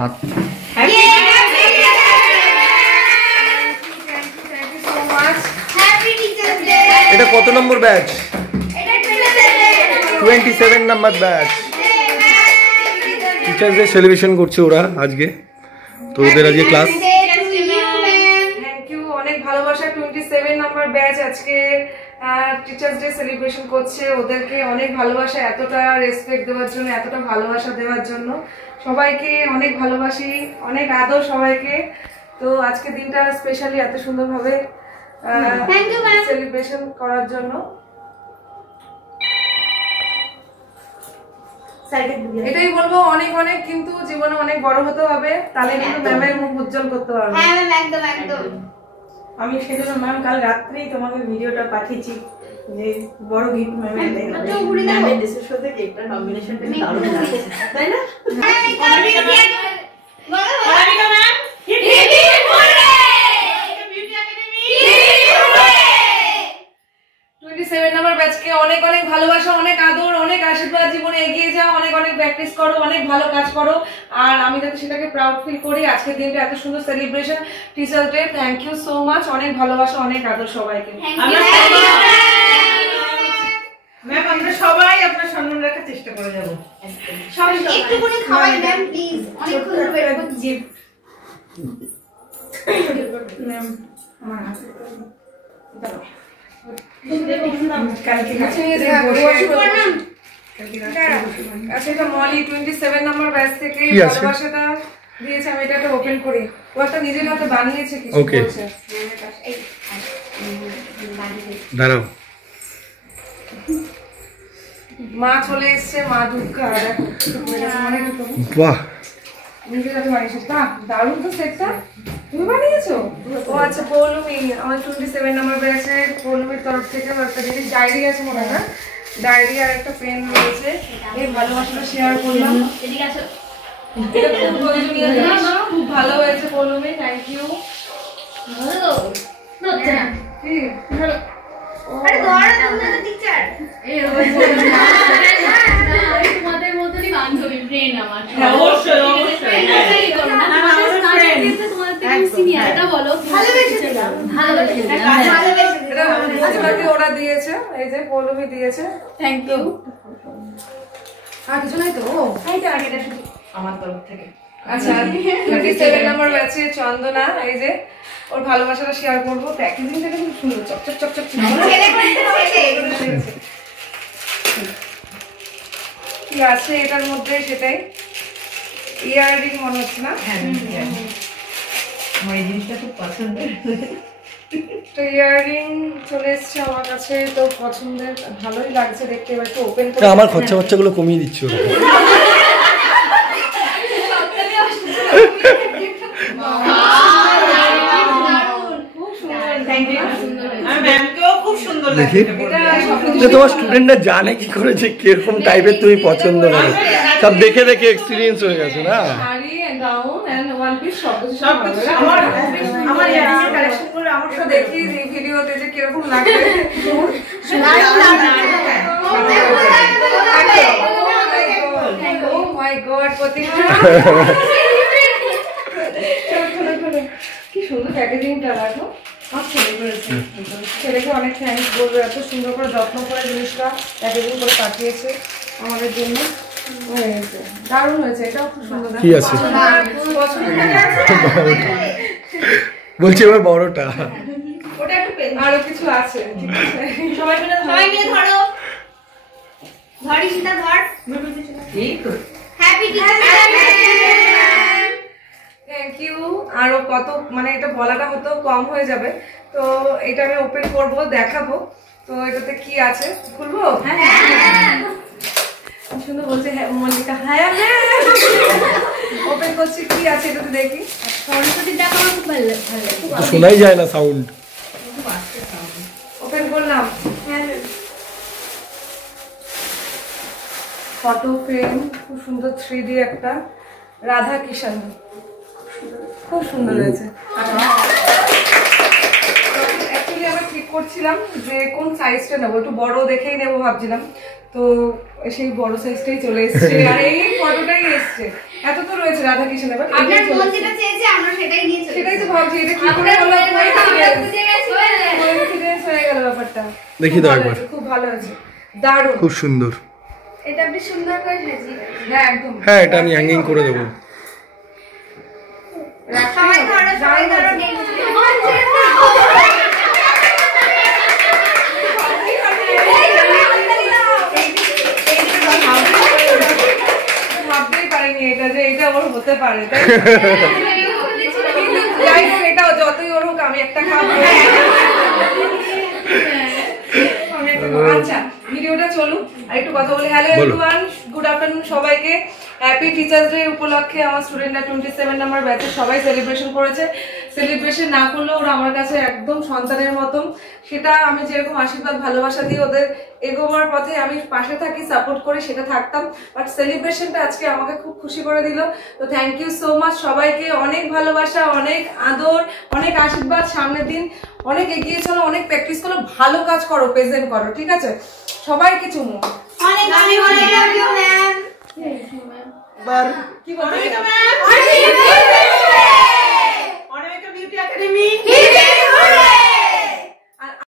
হাত এটা কত নম্বর ব্যাচ? 27 নম্বর ব্যাচ। টিচার্স ডে সেলিব্রেশন করছে ওরা আজকে, তো ওদের আজকে ক্লাস। থ্যাংক ইউ, অনেক ভালোবাসা। 27 নম্বর ব্যাচ আজকে টিচার্স ডে সেলিব্রেশন করছে। ওদেরকে অনেক ভালোবাসা, এতটা রেসপেক্ট দেওয়ার জন্য, এতটা ভালোবাসা দেওয়ার জন্য। সবাইকে অনেক ভালোবাসি, অনেক আদর সবাইকে। তো আজকে দিনটা স্পেশালি এত সুন্দরভাবে সেলিব্রেশন করার জন্য এটাই বলবো, অনেক অনেক কিন্তু জীবনে অনেক বড় হতে হবে, তাহলে কিন্তু ম্যামের মুখ উজ্জ্বল করতে পারবে। হ্যাঁ ম্যাম, একদম একদম। আমি সেজন্য ম্যাম কাল রাত্রেই তোমাকে ভিডিওটা পাঠিয়েছি যে বড় গিফট ম্যামের ম্যামের দেশের সাথে কেকটার কম্বিনেশনটা দারুণ লাগছে, তাই না? অনামিকা ম্যাম, অনেক অনেক ভালোবাসা, অনেক আদর, অনেক আশীর্বাদ। জীবনে এগিয়ে যাও, অনেক অনেক প্র্যাকটিস করো, অনেক ভালো কাজ করো। আর আমি যাতে সেটাকে প্রাউড ফিল করি। আজকের দিনটা এত সুন্দর celebration teachers day. Thank you so much, অনেক ভালোবাসা, অনেক আদর সবাইকে। ম্যাম আমরা সবাই আপনার সম্মান রাখার চেষ্টা করে যাবো। সবাই একটু করে খাওয়াই ম্যাম প্লিজ, অনেকক্ষণ ধরে ওয়েট করছি। ম্যাম আমার হাতে দাও। আচ্ছা, মলি 27 নম্বর ব্যাচ থেকে ভালোবাসাটা দিয়েছে। আমি এটা ওপেন করি। ও একটা নিজের হাতে বানিয়েছে কিছু। বলছে দাঁড়াও, মা চলে এসছে, মা দুর্গা। বাহ, নিজের হাতে বানিয়েছে। বাহ, দারুণ তো সেটটা। তুমি বানিয়েছো? ও আচ্ছা, পৌলমি আমার 27 নম্বর ব্যাচে পৌলমির তরফ থেকে একটা জিনিস, ডায়েরি আছে মনে হয়, ডায়েরি আর একটা পেন রয়েছে। এই ভালোবাসাটা শেয়ার করলাম। এটা খুব প্রয়োজনীয় জিনিস, খুব ভালো হয়েছে পৌলমি, থ্যাংক ইউ। তোমাদের মতনই বান্ধবী, ফ্রেন্ড আমার। ওরা দিয়েছে, এই যে পৌলমি দিয়েছে, থ্যাংক ইউ। আর কিছু নাই তো আমার তরফ থেকে। আচ্ছা, 27 নম্বর ব্যাচে চন্দনা, এই যে ওর ভালোবাসাটা শেয়ার করবো। প্যাকেজিংটা খুব সুন্দর, চকচক চকচক। কি আছে এটার মধ্যে সেটাই। ইয়াররিং মনে হচ্ছে না? হ্যাঁ, আমার এই জিনিসটা খুব পছন্দের। তো ইয়াররিং চলে এসছে আমার কাছে, তো পছন্দের, ভালোই লাগছে দেখতে। এবার একটু ওপেন করে আমার খরচা খরচাগুলো কমিয়ে দিচ্ছি ওরা। দেখি তোমার স্টুডেন্টরা জানে কি করে যে কিরকম টাইপের তুমি পছন্দ করো, সব দেখে দেখে এক্সপিরিয়েন্স হয়ে গেছে না? দেখি ভিডিওতে যে কিরকম লাগে। কি সুন্দর প্যাকেজিংটা, দেখো। ছেলেকে অনেক থ্যাংকস বলবো, এত সুন্দর করে যত্ন করে জিনিসটা প্যাকেজিং করে পাঠিয়েছে আমাদের জন্য। দারুণ হয়েছে, এটাও খুব সুন্দর। কি আছে বলছি এবার বড়টা, আরো কিছু আছে। সবাই মিলে ধরো, ধরি Sita Dhar. Happy teachers day. Thank you. আরো কত, মানে এটা বলাটা হয়তো কম হয়ে যাবে, তো এটা আমি ওপেন করব, দেখাবো। তো এটাতে কি আছে খুলবো? হ্যাঁ, সুন্দর বলছে। হ্যাঁ মল্লিকা, হ্যাঁ হ্যাঁ ওপেন করছি। কি আছে এটাতে দেখি। শোনাই যায় না সাউন্ড। ওপেন করলাম। ফটো ফ্রেম, খুব সুন্দর 3D একটা রাধা কৃষ্ণ, খুব সুন্দর হয়েছে। অ্যাকচুয়ালি আমি ঠিক করছিলাম যে কোন সাইজটা নেবো, একটু বড় দেখেই নেবো ভাবছিলাম। তো সেই বড় সাইজটাই চলে এসছে আর এই ফটোটাই এসছে। এত তো রয়েছে রাধা কৃষ্ণ, আপনার মন যেটা চেয়েছে আমরা সেটাই নিয়ে চলে সেটাই তো ভাবছি এটা কি করে হলো, কোইন্সিডেন্স হয়ে গেল ব্যাপারটা। দেখি তো একবার। খুব ভালো আছে, দারুণ, খুব সুন্দর। এটা আপনি সুন্দর করে সাজিয়ে। হ্যাঁ একদম। হ্যাঁ এটা আমি হ্যাঙ্গিং করে দেবো। সবাই ধরো, সবাই ধরো। ভাবতেই পারিনি এটা যে এটা ওর হতে পারে, তাই কিন্তু যাই হোক এটা যতই ওর হোক আমি একটা খাবো। আচ্ছা ভিডিওটা চলুক আর একটু কথা বলি। হ্যালো এভরিওয়ান, গুড আফটারনুন সবাইকে। হ্যাপি টিচার্স ডে উপলক্ষে আমার স্টুডেন্টরা 27 নম্বর ব্যাচের সবাই সেলিব্রেশন করেছে। সেলিব্রেশন না করলেও ওরা আমার কাছে একদম সন্তানের মতন। সেটা আমি যেরকম আশীর্বাদ ভালোবাসা দিয়ে ওদের এগোবার পথে আমি পাশে থাকি, সাপোর্ট করি, সেটা থাকতাম। বাট সেলিব্রেশনটা আজকে আমাকে খুব খুশি করে দিল। তো থ্যাংক ইউ সো মাচ সবাইকে। অনেক ভালোবাসা, অনেক আদর, অনেক আশীর্বাদ। সামনের দিন অনেক এগিয়ে চলো, অনেক প্র্যাকটিস করো, ভালো কাজ করো, প্রেজেন্ট করো, ঠিক আছে? সবাইকে চুমু। অনেক অনেক অনেক লাভ ইউ ম্যাম। কি বলছো?